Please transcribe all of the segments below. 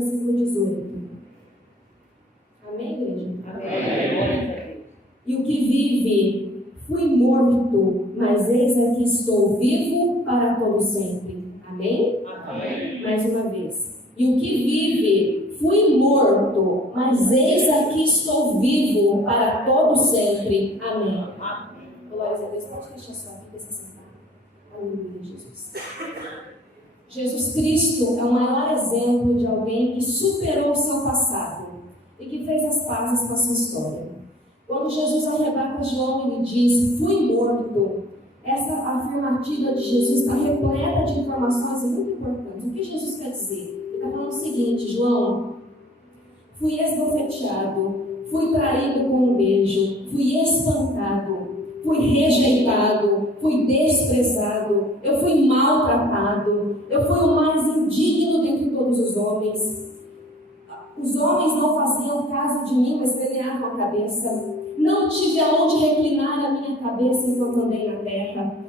versículo 18. Amém, igreja? Amém. E o que vive, fui morto, mas eis aqui estou vivo para todo sempre. Amém? Amém. Mais uma vez. E o que vive, fui morto, mas eis aqui estou vivo para todo sempre. Amém. Glórias a Deus. Pode deixar sua vida se sentar. Aleluia, Jesus. Jesus Cristo é o maior exemplo de alguém que superou o seu passado e que fez as pazes com a sua história. Quando Jesus arrebata João, ele diz: fui morto. Essa afirmativa de Jesus está repleta de informações muito importantes. O que Jesus quer dizer? Ele está falando o seguinte: João, fui esbofeteado, fui traído com um beijo, fui espancado, fui rejeitado, fui desprezado, eu fui maltratado, eu fui o mais indigno dentre todos os homens. Os homens não faziam caso de mim, mas meneavam a cabeça. Não tive aonde reclinar a minha cabeça enquanto andei na terra.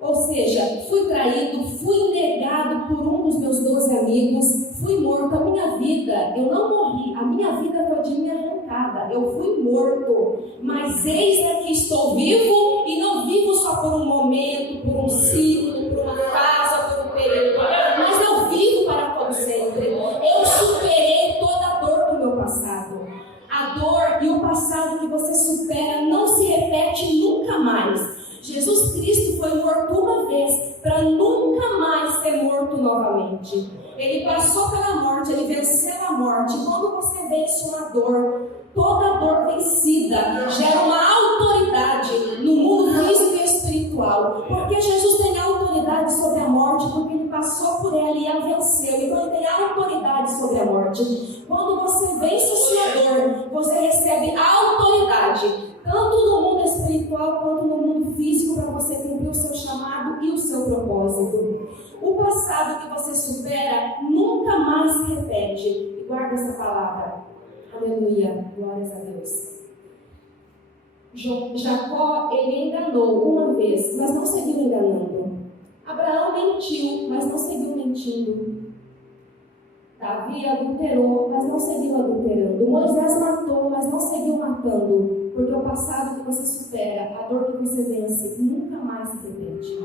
Ou seja, fui traído, fui negado por um dos meus 12 amigos, fui morto. A minha vida, eu não morri, a minha vida foi de mim arrancada. Eu fui morto, mas eis aqui estou vivo, e não vivo só por um momento, por um ciclo, por uma fase, por um período, mas eu vivo para todo sempre. Eu superei toda a dor do meu passado. A dor e o passado que você supera não se repete nunca mais. Jesus Cristo foi morto uma vez para nunca mais ser morto novamente. Ele passou pela morte, ele venceu a morte. Quando você vence uma dor, toda dor vencida gera uma autoridade no mundo físico e espiritual. Porque Jesus tem autoridade sobre a morte, porque ele passou por ela e a venceu. Então ele tem autoridade sobre a morte. Quando você vence a sua dor, você recebe autoridade, tanto no mundo espiritual quanto no mundo físico, para você cumprir o seu chamado e o seu propósito. O passado que você supera nunca mais se repete. E guarda essa palavra. Aleluia. Glórias a Deus. Jacó, ele enganou uma vez, mas não seguiu enganando. Abraão mentiu, mas não seguiu mentindo. Davi adulterou, mas não seguiu adulterando. Moisés matou, mas não seguiu matando. Porque o passado que você supera, a dor que você vence, nunca mais se repete.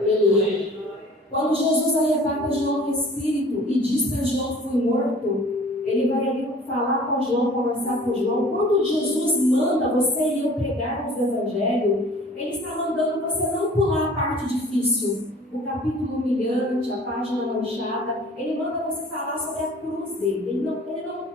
Aleluia. Quando Jesus arrebata João no Espírito e diz para João: fui morto, ele vai ali falar com João, conversar com João. Quando Jesus manda você e eu pregarmos o Evangelho, ele está mandando você não pular a parte difícil, o capítulo humilhante, a página manchada. Ele manda você falar sobre a cruz dele. Ele não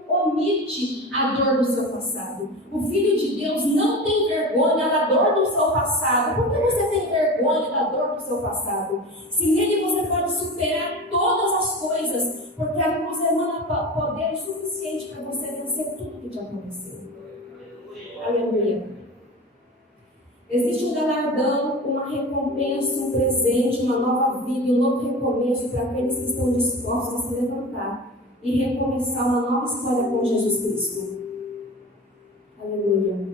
omite a dor do seu passado. O Filho de Deus não tem vergonha da dor do seu passado. Por que você tem vergonha da dor do seu passado? Se nele você pode superar todas as coisas, porque a cruz emana poder suficiente para você vencer tudo que te aconteceu. Aleluia. Existe um galardão, uma recompensa, um presente, uma nova vida, um novo recomeço para aqueles que estão dispostos a se levantar e recomeçar uma nova história com Jesus Cristo. Aleluia.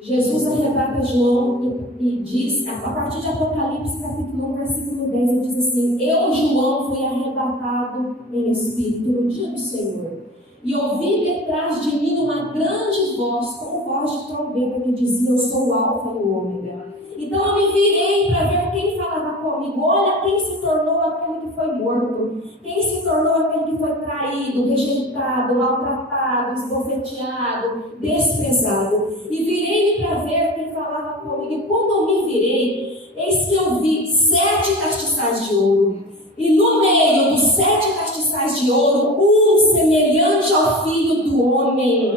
Jesus arrebata João e diz, a partir de Apocalipse capítulo 1, versículo 10, ele diz assim: eu, João, fui arrebatado em espírito no dia do Senhor, e ouvi detrás de mim uma grande voz, como voz de trombeta, que dizia: eu sou o Alfa e o Ômega. Então eu me virei para ver quem falava comigo. Olha quem se tornou aquele que foi morto, quem se tornou aquele que foi traído, rejeitado, maltratado, esbofeteado, desprezado. E virei-me para ver quem falava comigo. E quando eu me virei, eis que eu vi 7 castiçais de ouro. E no meio dos 7 castiçais de ouro, um semelhante ao Filho do Homem,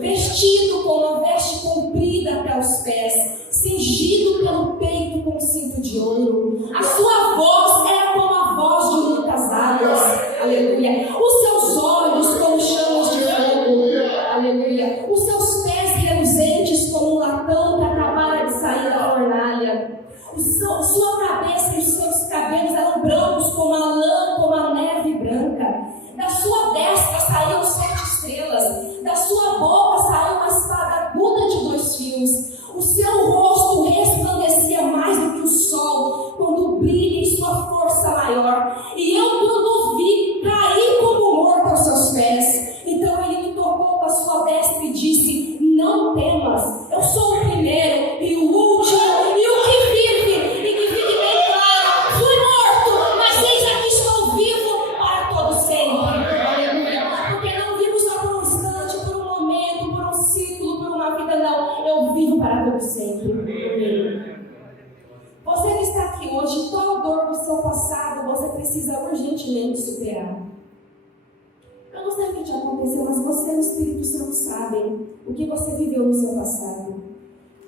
vestido com uma veste comprida até os pés, cingido pelo peito com um cinto de ouro. A sua voz era como a voz de muitas águas. Aleluia. Os seus olhos como chamas de fogo. Aleluia. Os seus pés reluzentes como um latão que acabara de sair da fornalha. Sua cabeça e os seus cabelos eram brancos como a lã, como a neve branca. Da sua destra saíam 7 estrelas. Da sua boca saiu uma espada aguda de 2 fios. O seu rosto resplandecia mais do que o sol, com hoje qual dor do seu passado você precisa urgentemente superar. Eu não sei o que te aconteceu, mas você e o Espírito Santo sabem o que você viveu no seu passado.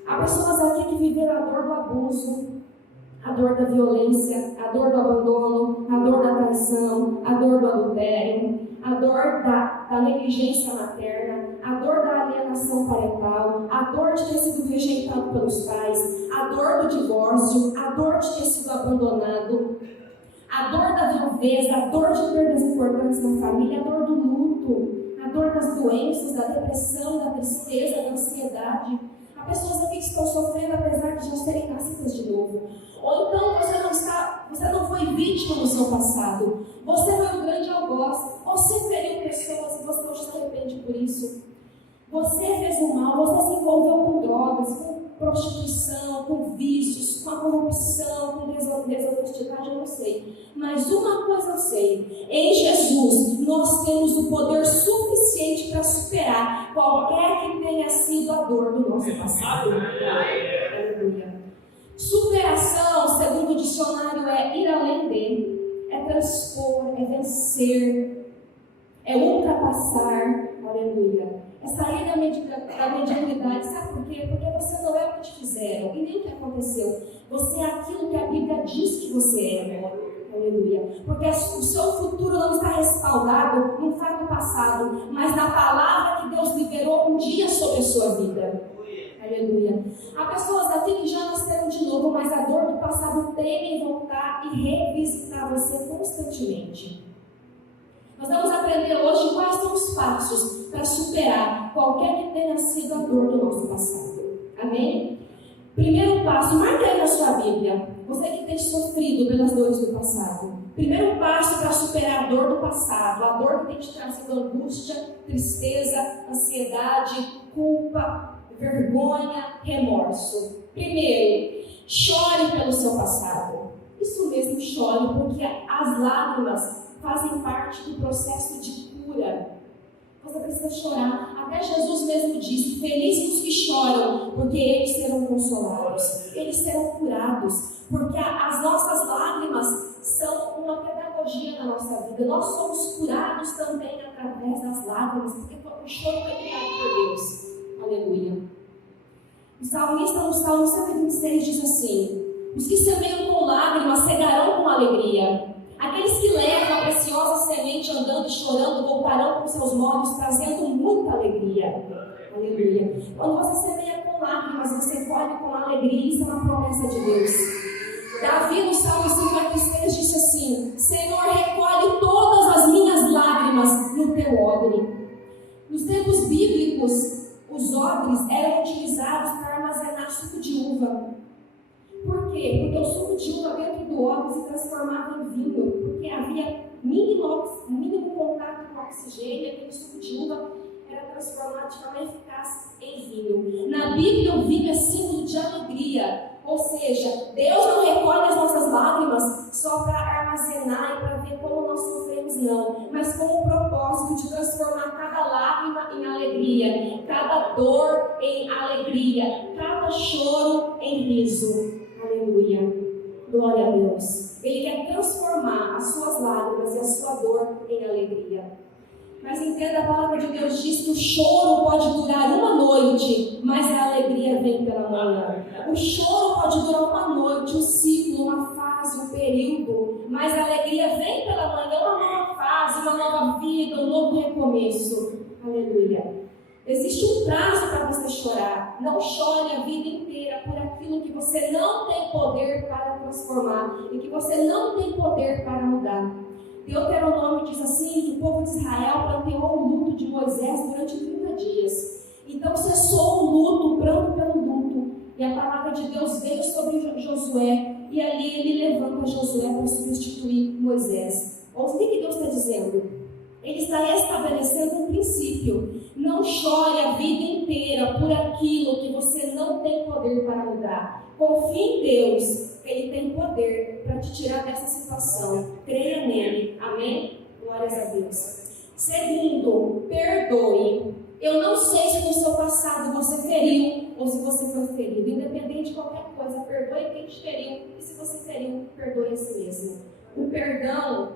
Há pessoas aqui que viveram a dor do abuso, a dor da violência, a dor do abandono, a dor da traição, a dor do adultério, a dor da negligência materna, a dor da alienação parental, a dor de ter sido rejeitado pelos pais, a dor do divórcio, a dor de ter sido abandonado, a dor da viuvez, a dor de perdas importantes na família, a dor do luto, a dor das doenças, da depressão, da tristeza, da ansiedade. Há pessoas aqui que estão sofrendo apesar de já serem nascidas de novo. Ou então você não foi vítima no seu passado. Você foi um grande algoz. Você feriu pessoas e você hoje se arrepende por isso. Você fez o mal, você se envolveu com drogas, com prostituição, com vícios, com a corrupção, com desonestidade, eu não sei. Mas uma coisa eu sei, em Jesus nós temos o poder suficiente para superar qualquer que tenha sido a dor do nosso passado. Aleluia. Superação, segundo o dicionário, é ir além de, é transpor, é vencer, é ultrapassar, aleluia. É sair da mediocridade, sabe por quê? Porque você não é o que te fizeram e nem o que aconteceu. Você é aquilo que a Bíblia diz que você é. Aleluia. Porque o seu futuro não está respaldado num fato passado, mas na palavra que Deus liberou um dia sobre a sua vida. Aleluia. Há pessoas aqui que já nasceram de novo, mas a dor do passado teme voltar e revisitar você constantemente. Nós vamos aprender hoje quais são os passos para superar qualquer que tenha sido a dor do nosso passado. Amém? Primeiro passo, marca aí na sua Bíblia. Você que tem sofrido pelas dores do passado. Primeiro passo para superar a dor do passado, a dor que tem te trazido angústia, tristeza, ansiedade, culpa, vergonha, remorso. Primeiro, chore pelo seu passado. Isso mesmo, chore, porque as lágrimas fazem parte do processo de cura. Você precisa chorar. Até Jesus mesmo disse: felizes os que choram, porque eles serão consolados, eles serão curados. Porque as nossas lágrimas são uma pedagogia na nossa vida. Nós somos curados também através das lágrimas, porque o choro foi criado por Deus. Aleluia. O salmista no Salmo 126 diz assim: os que semeiam com lágrimas cegarão com alegria. Aqueles que levam a preciosa semente andando e chorando voltarão com seus molhos, trazendo muita alegria. Aleluia. Quando você semeia com lágrimas, você colhe com alegria. Isso é uma promessa de Deus. Davi, no Salmo 56, disse assim: Senhor, recolhe todas as minhas lágrimas no teu odre. Nos tempos bíblicos, os odres eram utilizados para armazenar suco de uva. Por quê? Porque o suco de uva dentro do odre se transformava em vinho, porque havia mínimo contato com o oxigênio, e aquele suco de uva era transformado de forma eficaz em vinho. Na Bíblia, o vinho é símbolo de alegria, ou seja, Deus não recolhe as nossas lágrimas só para armazenar e para ver como nós sofremos, não, mas com o propósito de transformar cada lágrima em alegria, cada dor em alegria, cada choro em riso. Aleluia. Glória a Deus. Ele quer transformar as suas lágrimas e a sua dor em alegria. Mas entenda, a palavra de Deus diz que o choro pode durar uma noite, mas a alegria vem pela manhã. O choro pode durar uma noite, um ciclo, uma fase, um período, mas a alegria vem pela manhã, uma nova fase, uma nova vida, um novo recomeço. Aleluia. Existe um prazo para você chorar. Não chore a vida inteira por aquilo que você não tem poder para transformar e que você não tem poder para mudar. Deuteronômio diz assim, que o povo de Israel planteou o luto de Moisés durante 30 dias. Então cessou o luto, o pranto pelo luto. E a palavra de Deus veio sobre Josué. E ali ele levanta Josué para substituir Moisés. Ouça o que Deus está dizendo. Ele está estabelecendo um princípio. Não chore a vida inteira por aquilo que você não tem poder para mudar. Confie em Deus. Ele tem poder para te tirar dessa situação. Creia nele. Amém? Glórias a Deus. Segundo, perdoe. Eu não sei se no seu passado você feriu ou se você foi ferido. Independente de qualquer coisa, perdoe quem te feriu. E se você feriu, perdoe a si mesmo. O perdão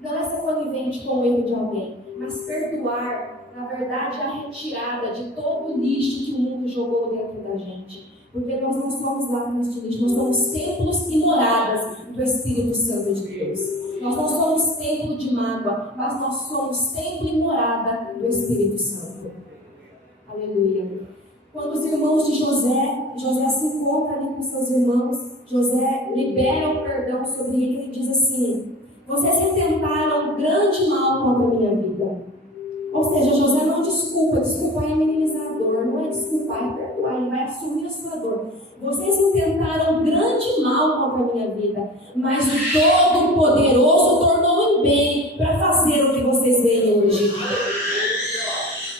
não é ser conivente com o erro de alguém, mas perdoar, na verdade, é a retirada de todo o lixo que o mundo jogou dentro da gente. Porque nós não somos lacres de lixo, nós somos templos e moradas do Espírito Santo de Deus. Nós não somos templo de mágoa, mas nós somos templo e morada do Espírito Santo. Aleluia. Quando os irmãos de José se encontra ali com seus irmãos, José libera o perdão sobre ele e diz assim: vocês intentaram grande mal contra a minha vida. Ou seja, José não desculpa é minimizar a dor, não é desculpar, é perdoar, ele vai assumir a sua dor. Vocês intentaram grande mal contra a minha vida, mas o Todo-Poderoso tornou em bem para fazer o que vocês veem hoje.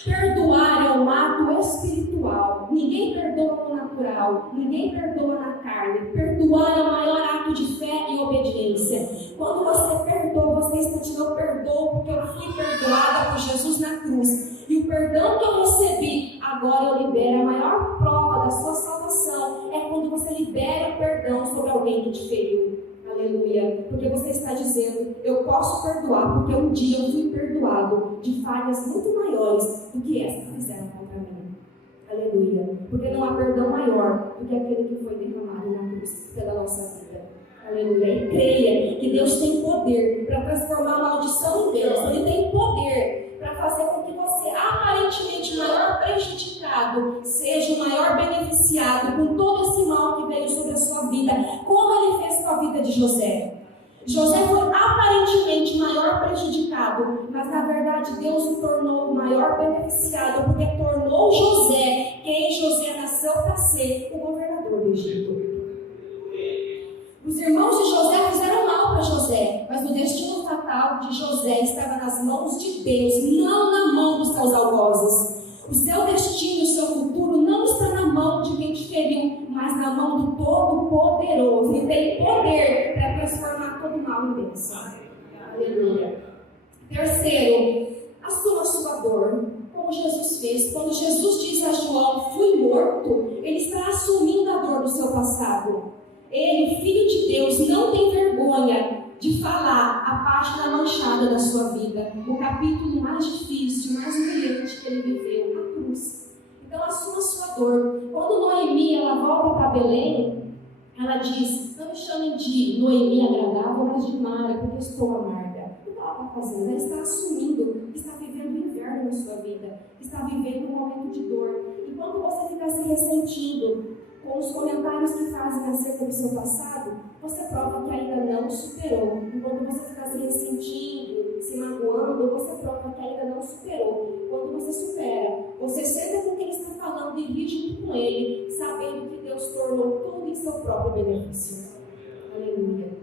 Perdoar é um ato espiritual. Ninguém perdoa no natural, ninguém perdoa na carne. Perdoar é o maior ato de fé e obediência. Quando você perdoa, você está dizendo: eu perdoo porque eu fui perdoada por Jesus na cruz. E o perdão que eu recebi, agora eu libero. A maior prova da sua salvação é quando você libera o perdão sobre alguém que te feriu. Aleluia. Porque você está dizendo: eu posso perdoar porque um dia eu fui perdoado de falhas muito maiores do que essa que fizeram contra mim. Aleluia. Porque não há perdão maior do que aquele que foi derramado na cruz pela nossa vida. Aleluia. E creia que Deus tem poder para transformar a maldição em bênção. Ele tem poder para fazer com que você, aparentemente maior prejudicado, seja o maior beneficiado com todo esse mal que veio sobre a sua vida, como ele fez com a vida de José. José foi aparentemente maior prejudicado, mas na verdade Deus o tornou o maior beneficiado, porque tornou José, quem José nasceu para ser, o governador do Egito. Os irmãos de José fizeram mal para José, mas o destino fatal de José estava nas mãos de Deus, não na mão dos seus algozes. O seu destino, o seu futuro não está na mão de quem te feriu, mas na mão do Todo-Poderoso. Ele tem poder para transformar todo mal em bênção. Aleluia. Terceiro, assuma a sua dor, como Jesus fez. Quando Jesus diz a João: fui morto, ele está assumindo a dor do seu passado. Ele, Filho de Deus, não tem vergonha de falar a página manchada da sua vida, o capítulo mais difícil, mais humilhante que ele viveu, a cruz. Então assuma a sua dor. Quando Noemi ela volta para Belém, ela diz: não me chamem de Noemi agradável, mas de Mara, porque estou amarga. O que ela está fazendo? Ela está assumindo que está vivendo um inverno na sua vida, que está vivendo um momento de dor. E quando você fica se ressentindo com os comentários que fazem acerca do seu passado, você prova que ainda não superou. Enquanto você fica se ressentindo, se magoando, você prova que ainda não superou. Quando você supera, você senta com quem está falando e ri junto com ele, sabendo que Deus tornou tudo em seu próprio benefício. Aleluia.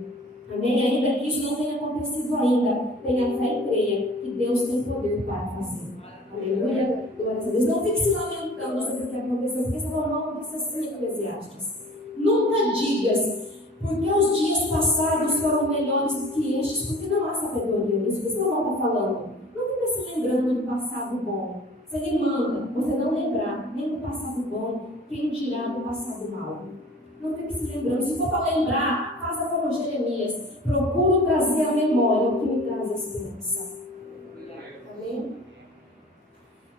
Amém? Ainda que isso não tenha acontecido ainda, tenha fé e creia que Deus tem poder para fazer. Aleluia. Glória a Deus. Não fique se lamentando sobre o que aconteceu, porque Salomão disse assim em Eclesiastes: nunca digas, porque os dias passados foram melhores do que estes, porque não há sabedoria nisso. O que Salomão está falando? Não fica se lembrando do passado bom. Se ele manda você não lembrar nem do passado bom, quem dirá do passado mau? Não fique se lembrando. Se for para lembrar, faça como Jeremias: procuro trazer à memória o que me traz esperança. Amém?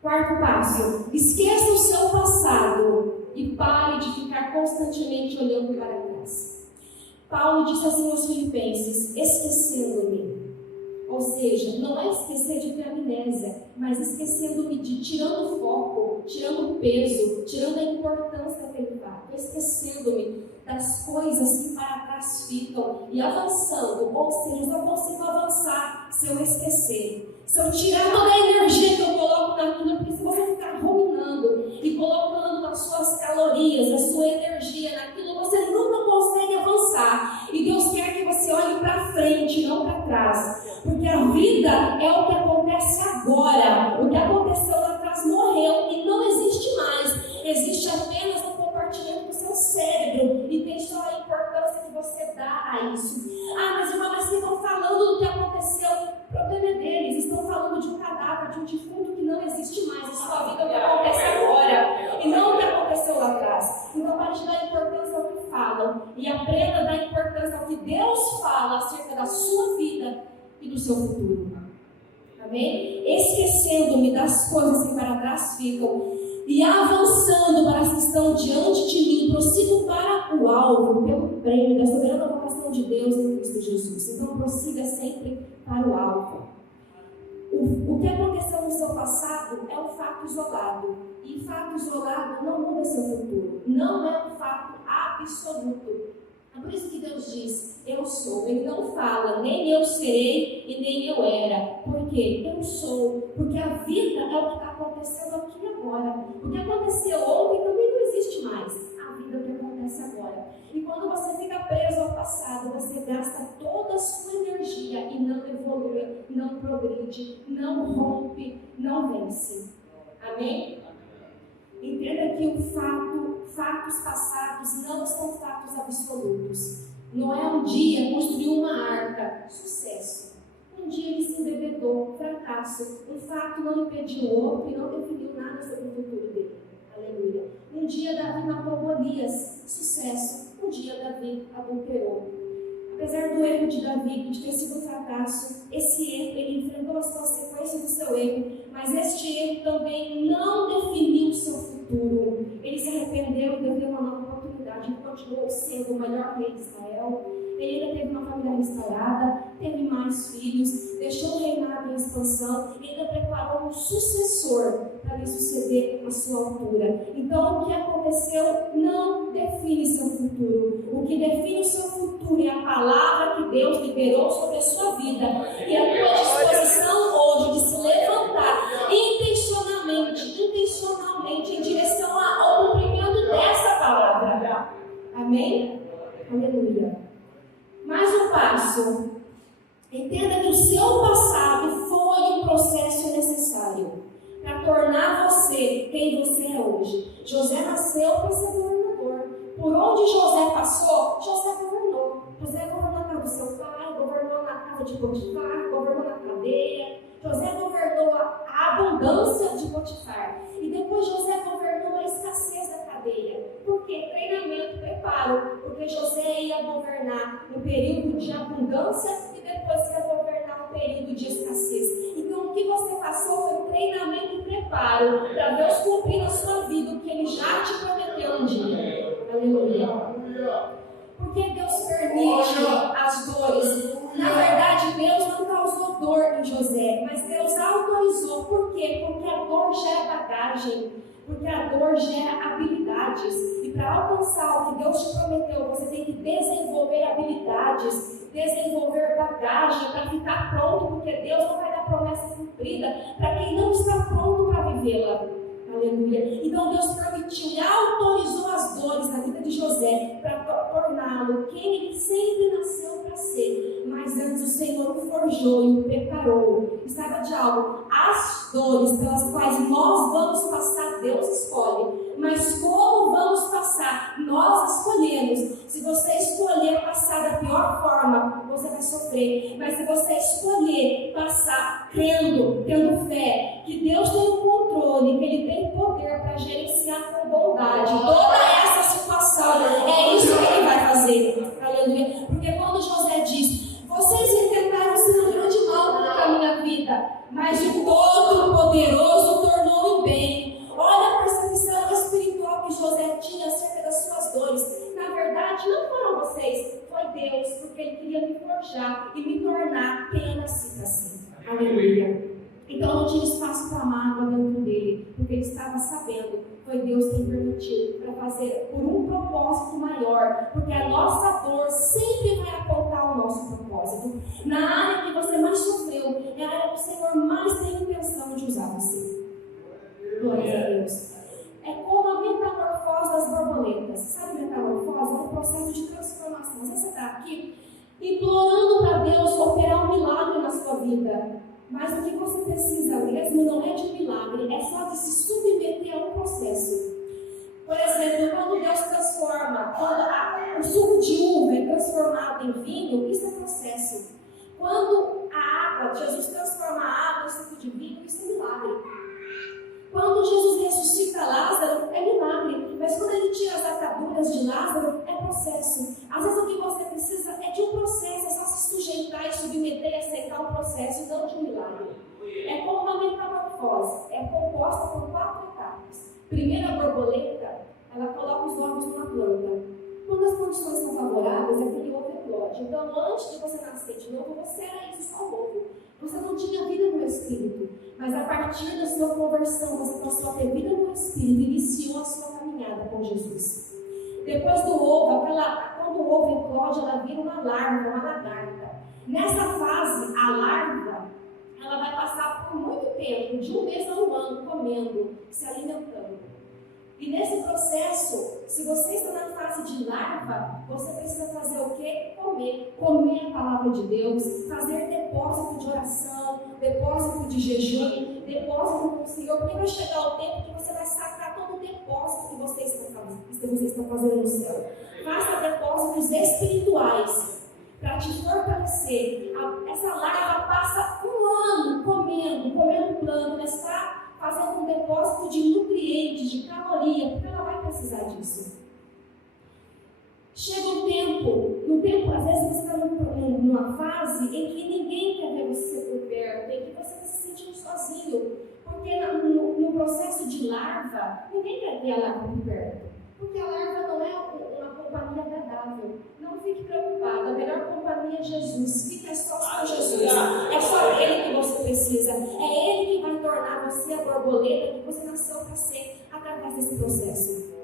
Quarto passo: esqueça o seu passado e pare de ficar constantemente olhando para trás. Paulo disse assim aos Filipenses: esquecendo-me. Ou seja, não é esquecer de ter amnésia, mas esquecendo-me de, tirando o foco, tirando o peso, tirando a importância daquele fato, esquecendo-me das coisas que para trás ficam e avançando. Ou seja, eu só consigo avançar se eu esquecer. Se eu tirar toda a energia que eu coloco naquilo, porque se você ficar ruminando e colocando as suas calorias, a sua energia naquilo, você nunca consegue avançar. E Deus quer que você olhe para frente, não para trás. Porque a vida é o que acontece agora. O que aconteceu lá atrás morreu e não existe mais. Existe apenas um compartimento do seu cérebro e tem só a importância que você dá a isso. Ah, mas irmã, mas estão falando do que aconteceu. O problema é deles. Estão falando de um cadáver, de um defunto que não existe mais. A sua vida é o que acontece agora e não o que aconteceu lá atrás. Então, para de dar importância ao que fala. devocional e aprenda da importância do que Deus fala acerca da sua vida e do seu futuro. Amém? Esquecendo-me das coisas que para trás ficam e avançando para as que estão diante de mim, prossigo para o alvo, pelo prêmio da soberana vocação de Deus em Cristo Jesus. Então, prossiga sempre para o alvo. O que aconteceu no seu passado é um fato isolado. E fato isolado não muda seu futuro. Não é um fato absoluto. É por isso que Deus diz, eu sou. Ele não fala, nem eu serei e nem eu era. Por quê? Eu sou. Porque a vida é o que está acontecendo aqui e agora. O que aconteceu ontem também não existe mais. A vida é o que acontece agora. E quando você fica preso ao passado, você gasta toda a sua energia e não evolui, não progride, não rompe, não vence. Amém? Entenda que fatos passados não são fatos absolutos. Noé um dia construiu uma arca, sucesso. Um dia ele se embebedou, fracasso. Um fato não impediu o outro e não definiu nada sobre o futuro dele. Aleluia. Um dia Davi matou Golias, sucesso. Um dia Davi adulterou. Apesar do erro de Davi, de ter sido um fracasso, esse erro, ele enfrentou as consequências do seu erro, mas este erro também não definiu o seu futuro. Ele se arrependeu e deu uma nova oportunidade e continuou sendo o melhor rei de Israel. Ele ainda teve uma família restaurada, teve mais filhos, deixou o reinado em expansão e ainda preparou um sucessor para lhe suceder à sua altura. Então, o que aconteceu não define seu futuro. O que define o seu futuro é a palavra que Deus liberou sobre a sua vida e a tua disposição hoje de se levantar intencionalmente em direção ao cumprimento dessa palavra. Amém? Aleluia. Mais um passo. Entenda que o seu passado foi um processo necessário para tornar você quem você é hoje. José nasceu para ser governador. Por onde José passou, José governou. José governou na casa do seu pai, governou na casa de Potifar, governou na cadeia. José governou a abundância de Potifar. E depois José governou a escassez da cadeia. Por quê? Treinamento, preparo. Porque José ia governar no período de abundância e depois ia governar no período de escassez. Então o que você passou foi treinamento e preparo para Deus cumprir na sua vida o que Ele já te prometeu um dia. Aleluia. Por que Deus permite as dores? Na verdade, Deus não causou dor em José, mas Deus autorizou. Por quê? Porque a dor gera bagagem, porque a dor gera habilidades. E para alcançar o que Deus te prometeu, você tem que desenvolver habilidades, desenvolver bagagem para ficar pronto, porque Deus não vai dar promessa cumprida para quem não está pronto para vivê-la. Aleluia. Então Deus permitiu e autorizou as dores na vida de José para torná-lo quem ele sempre nasceu para ser. Mas antes o Senhor o forjou e o preparou. Estava de algo. As dores pelas quais nós vamos passar, Deus escolhe. Mas como vamos passar, nós escolhemos. Se você escolher passar da pior forma, você vai sofrer. Mas se você escolher passar crendo, tendo fé, que Deus tem o controle, que Ele tem poder para gerenciar com bondade toda essa situação, é isso que Ele vai fazer. Aleluia. Porque quando José diz, vocês intentaram ser um grande mal contra a minha vida, mas o Todo-Poderoso tornou em bem. Olha a percepção espiritual que José tinha acerca das suas dores. Na verdade, não foram vocês, foi Deus, porque Ele queria me forjar e me tornar quem eu nasci para ser. Aleluia. Então não tinha espaço para mágoa dentro dele, porque ele estava sabendo, foi Deus quem permitiu, para fazer por um propósito maior, porque a nossa dor sempre vai apontar o nosso propósito. Na área que você mais sofreu, é a área que o Senhor mais tem intenção de usar você. Glória a Deus. É como a metamorfose das borboletas. Sabe metamorfose? É um processo de transformação. Às vezes você está aqui implorando para Deus operar um milagre na sua vida. Mas o que você precisa mesmo não é de milagre, é só de se submeter a um processo. Por exemplo, quando Deus transforma, quando o suco de uva é transformado em vinho, isso é processo. Quando a água, Jesus transforma a água em suco de vinho, isso é milagre. Quando Jesus ressuscita Lázaro, é milagre. Mas quando Ele tira as ataduras de Lázaro, é processo. etapas. Primeiro, a borboleta, ela coloca os ovos numa planta. Quando as condições são favoráveis, aquele ovo eclode. Então, antes de você nascer de novo, você era isso, só o ovo. Você não tinha vida no Espírito. Mas a partir da sua conversão, você passou a ter vida no Espírito e iniciou a sua caminhada com Jesus. Depois do ovo, quando o ovo eclode, ela vira uma larva, uma lagarta. Nessa fase, a larva, ela vai passar por muito tempo, de 1 mês a 1 ano, comendo, se alimentando. E nesse processo, se você está na fase de larva, você precisa fazer o quê? Comer a palavra de Deus, fazer depósito de oração, depósito de jejum, depósito com o Senhor, porque vai chegar o tempo que você vai sacar todo o depósito que você está fazendo no céu. Faça depósitos espirituais para te fortalecer. Essa larva passa 1 ano comendo plano, mas está fazendo um depósito de nutrientes, de caloria, porque ela vai precisar disso. Chega no tempo, às vezes você está numa fase em que ninguém quer ver você por perto, em que você está se sentindo sozinho, porque no processo de larva, ninguém quer ver a larva por perto, porque a larva não é uma companhia agradável. Não fique preocupado, a melhor companhia é Jesus. Fique a sós com Jesus. É só Ele que você precisa. É Ele que vai tornar você a borboleta que você nasceu para ser através desse processo.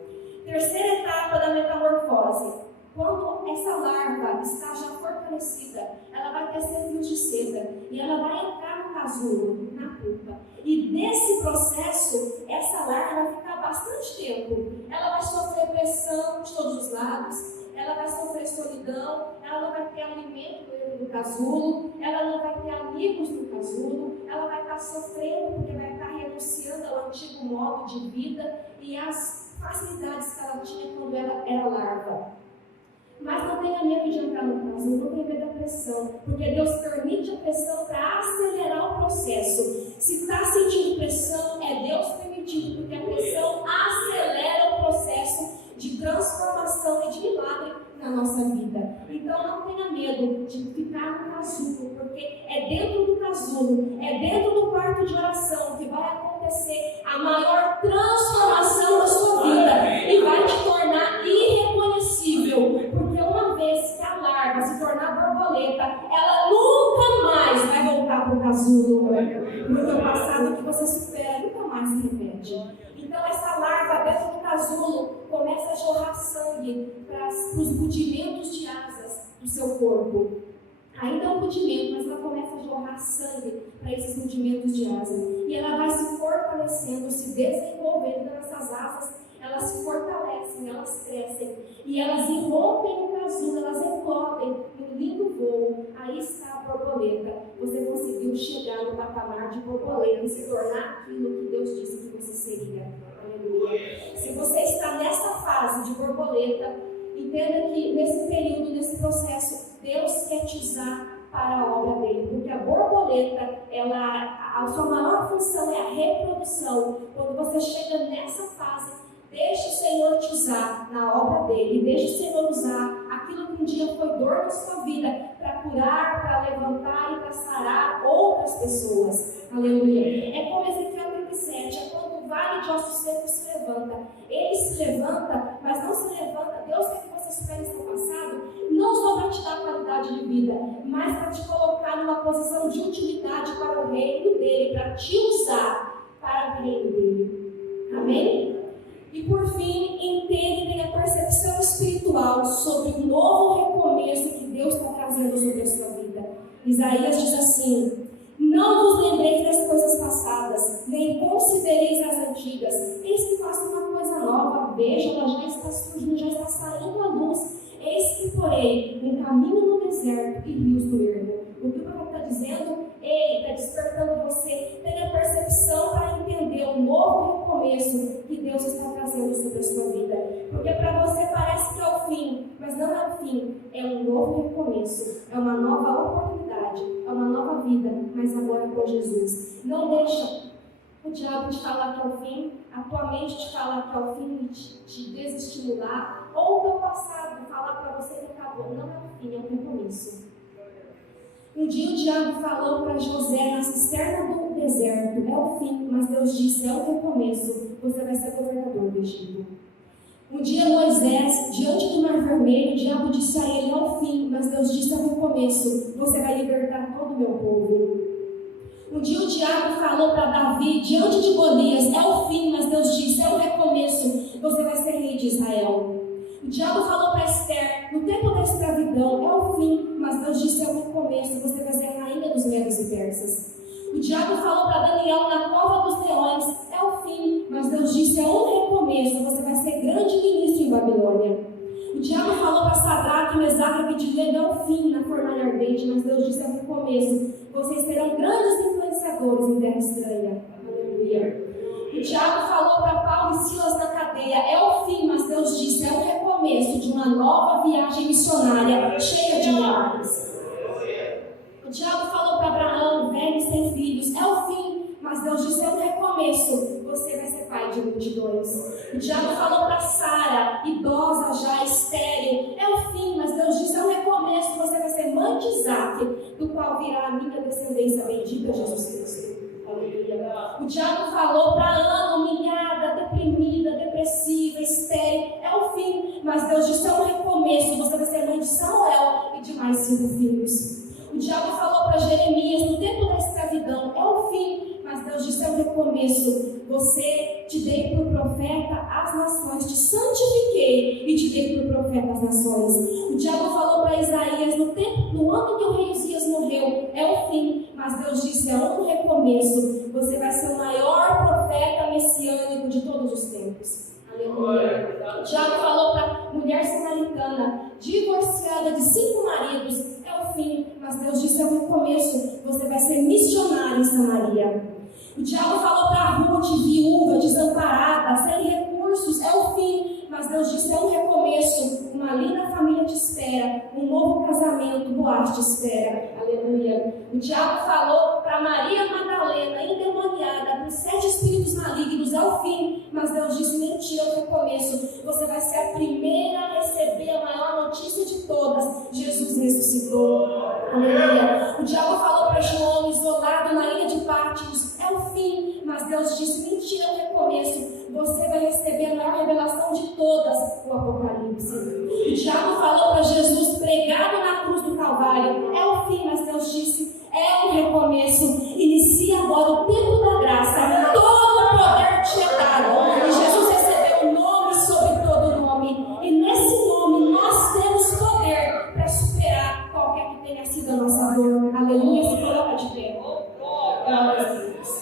Terceira etapa da metamorfose. Quando essa larva está já fortalecida, ela vai tecer fios de seda e ela vai entrar no casulo, na pupa. E nesse processo, essa larva vai ficar bastante tempo. Ela vai sofrer pressão de todos os lados, ela vai sofrer solidão, ela não vai ter alimento dentro do casulo, ela não vai ter amigos no casulo, ela vai estar sofrendo porque vai estar renunciando ao antigo modo de vida e às facilidades que ela tinha quando ela era larva. Mas não tenha medo de entrar no casulo, não tenha medo da pressão, porque Deus permite a pressão para acelerar o processo. Se está sentindo pressão, é Deus permitindo, porque a pressão acelera o processo de transformação e de milagre na nossa vida. Então não tenha medo de ficar no casulo, porque é dentro do casulo, é dentro do quarto de oração que vai acontecer a maior transformação da sua vida e vai te tornar irreconhecível. Porque uma vez que a larva se tornar borboleta, ela nunca mais vai voltar para o casulo. Porque o passado que você supera nunca mais se repete. Então essa larva dentro do casulo começa a jorrar sangue para os rudimentos de asas do seu corpo. Ainda é um rudimento, mas ela começa a jorrar sangue para esses rudimentos de asas. E ela vai se fortalecendo, se desenvolvendo nessas asas. Elas se fortalecem, elas crescem e elas irrompem no casulo, elas eclodem num lindo voo. Aí está a borboleta. Você conseguiu chegar no patamar de borboleta e se tornar aquilo que Deus disse que você seria. Aleluia. Se você está nessa fase de borboleta, entenda que nesse período, nesse processo, Deus quer te usar para a obra dele, porque a borboleta, a sua maior função é a reprodução. Quando você chega nessa fase, deixe o Senhor te usar na obra dele. Deixe o Senhor usar aquilo que um dia foi dor na sua vida para curar, para levantar e para sarar outras pessoas. Aleluia. É como Ezequiel 37, é quando o vale de ossos secos se levanta. Ele se levanta, mas não se levanta. Deus quer que você supere seu passado, não só para te dar qualidade de vida, mas para te colocar numa posição de utilidade para o reino dele, para te usar para o reino dele. Amém? E por fim, entende e tenha percepção espiritual sobre o novo recomeço que Deus está trazendo sobre a sua vida. Isaías diz assim: não vos lembreis das coisas passadas, nem considereis as antigas. Eis que faço uma coisa nova, veja, ela já está surgindo, já está saindo à luz. Eis que porém um caminho no deserto e rios no ermo. O que o profeta está dizendo? Ele está despertando você. Tenha percepção para entender o novo recomeço que Deus está trazendo sobre a sua vida. Porque para você parece que é o fim, mas não é o fim. É um novo recomeço. É uma nova oportunidade. É uma nova vida, mas agora com Jesus. Não deixa o diabo te falar que é o fim, a tua mente te falar que é o fim, te desestimular, ou o teu passado falar para você que acabou. Não é o fim, é um recomeço. Um dia o diabo falou para José na cisterna do deserto: é o fim, mas Deus disse: é o recomeço. você vai ser governador do Egito. Um dia Moisés, diante do Mar Vermelho, o diabo disse a ele: é o fim, mas Deus disse: é o começo, você vai libertar todo o meu povo. Um dia o diabo falou para Davi, diante de Golias: é o fim, mas Deus disse: é o recomeço, você vai ser rei de Israel. O diabo falou para Esther, no tempo da escravidão: é o fim, mas Deus disse: é o recomeço, você vai ser rainha dos medos e persas. O diabo falou para Daniel na cova dos leões: é o fim, mas Deus disse: é um recomeço, você vai ser grande ministro em Babilônia. O diabo falou para Sadraque, Mesaque e Abednego: é o fim na fornalha ardente, mas Deus disse: é o recomeço, vocês serão grandes influenciadores em terra estranha. Aleluia. O diabo falou para Paulo e Silas na cadeia: é o fim, mas Deus disse: é o recomeço de uma nova viagem missionária cheia de milagres. O diabo falou para Abraão, velho e sem filhos: é o fim, mas Deus disse: é um recomeço, você vai ser pai de multidões. O diabo falou para Sara, idosa já, estéril: é o fim, mas Deus disse: é um recomeço, você vai ser mãe de Isaac, do qual virá a minha descendência bendita, Jesus Cristo. Aleluia. O diabo falou para Ana, humilhada, deprimida, depressiva, estéril: é o fim, mas Deus disse: é um recomeço, você vai ser mãe de Samuel e de mais 5 filhos. O diabo falou para Jeremias no tempo da escravidão: é o fim, mas Deus disse: é um recomeço, você te dei por profeta às nações, te santifiquei e te dei por profeta às nações. O diabo falou para Isaías no ano que o rei Uzias morreu: é o fim, mas Deus disse: é um recomeço, você vai ser o maior profeta messiânico de todos os tempos. Aleluia. O diabo falou para a mulher samaritana, divorciada de 5 maridos: é o fim, mas Deus disse: é um começo, você vai ser missionário em Samaria. O diabo falou para Ruth, viúva, desamparada, sem recursos: é o fim, mas Deus disse: é um recomeço, uma linda família te espera, um novo casamento, Boaz te espera. Aleluia. O diabo falou para Maria Madalena, endemoniada por 7 espíritos malignos: é o fim, mas Deus disse: mentira, é um recomeço, você vai ser a primeira a receber a maior notícia de todas: Jesus ressuscitou. Aleluia. O diabo falou para João, isolado na ilha de Patmos: é o fim, mas Deus disse: mentira, é um recomeço, você vai receber a maior revelação de todas, o Apocalipse. O diabo falou para Jesus, pregado na cruz do Calvário: é o fim, mas Deus disse: é um recomeço, inicia agora o tempo da graça, todo o poder te é dado. E Jesus recebeu um nome sobre todo nome, e nesse nome nós temos poder para superar qualquer que tenha sido a nossa dor. Aleluia, se coloca de pé. Glória a Deus.